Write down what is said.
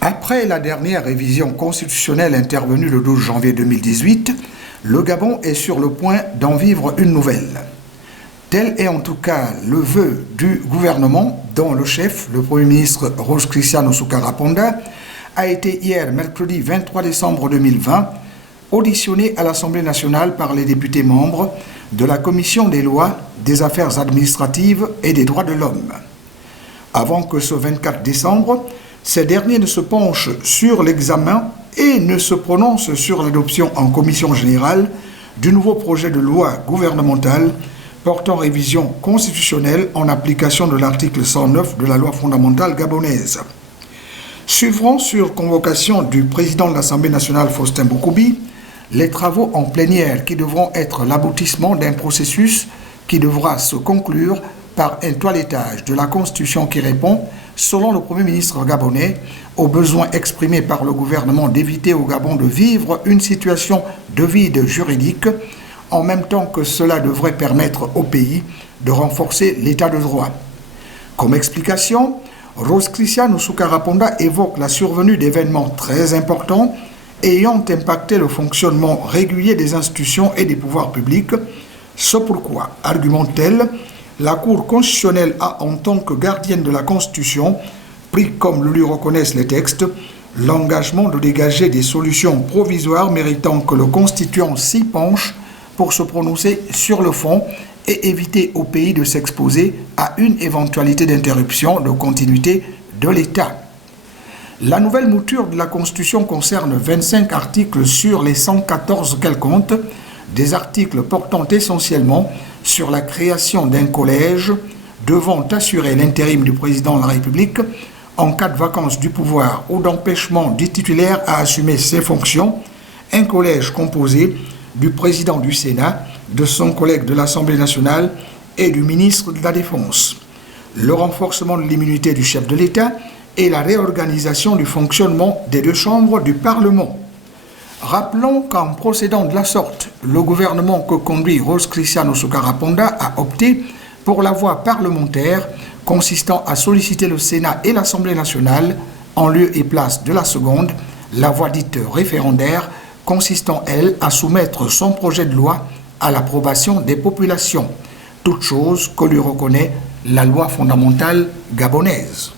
Après la dernière révision constitutionnelle intervenue le 12 janvier 2018, le Gabon est sur le point d'en vivre une nouvelle. Tel est en tout cas le vœu du gouvernement dont le chef, le Premier ministre Rose Christian Sounkara Ponda, a été hier, mercredi 23 décembre 2020, auditionné à l'Assemblée nationale par les députés membres de la Commission des lois, des affaires administratives et des droits de l'homme. Avant que ce 24 décembre, ces derniers ne se penchent sur l'examen et ne se prononcent sur l'adoption en commission générale du nouveau projet de loi gouvernementale portant révision constitutionnelle en application de l'article 109 de la loi fondamentale gabonaise. Suivront sur convocation du président de l'Assemblée nationale Faustin Boukoubi les travaux en plénière qui devront être l'aboutissement d'un processus qui devra se conclure par un toilettage de la Constitution qui répond, selon le Premier ministre gabonais, aux besoins exprimés par le gouvernement d'éviter au Gabon de vivre une situation de vide juridique, en même temps que cela devrait permettre au pays de renforcer l'état de droit. Comme explication, Rose Christian Sounkara Ponda évoque la survenue d'événements très importants ayant impacté le fonctionnement régulier des institutions et des pouvoirs publics. C'est pourquoi, argumente-t-elle, la Cour constitutionnelle a, en tant que gardienne de la Constitution, pris comme le lui reconnaissent les textes, l'engagement de dégager des solutions provisoires méritant que le constituant s'y penche pour se prononcer sur le fond et éviter au pays de s'exposer à une éventualité d'interruption de continuité de l'État. La nouvelle mouture de la Constitution concerne 25 articles sur les 114 qu'elle compte, des articles portant essentiellement sur la création d'un collège devant assurer l'intérim du président de la République en cas de vacance du pouvoir ou d'empêchement du titulaire à assumer ses fonctions, un collège composé du président du Sénat, de son collègue de l'Assemblée nationale et du ministre de la Défense, le renforcement de l'immunité du chef de l'État et la réorganisation du fonctionnement des deux chambres du Parlement. Rappelons qu'en procédant de la sorte, le gouvernement que conduit Rose Christian Sounkara Ponda a opté pour la voie parlementaire consistant à solliciter le Sénat et l'Assemblée nationale en lieu et place de la seconde, la voie dite référendaire consistant, elle, à soumettre son projet de loi à l'approbation des populations, toute chose que lui reconnaît la loi fondamentale gabonaise.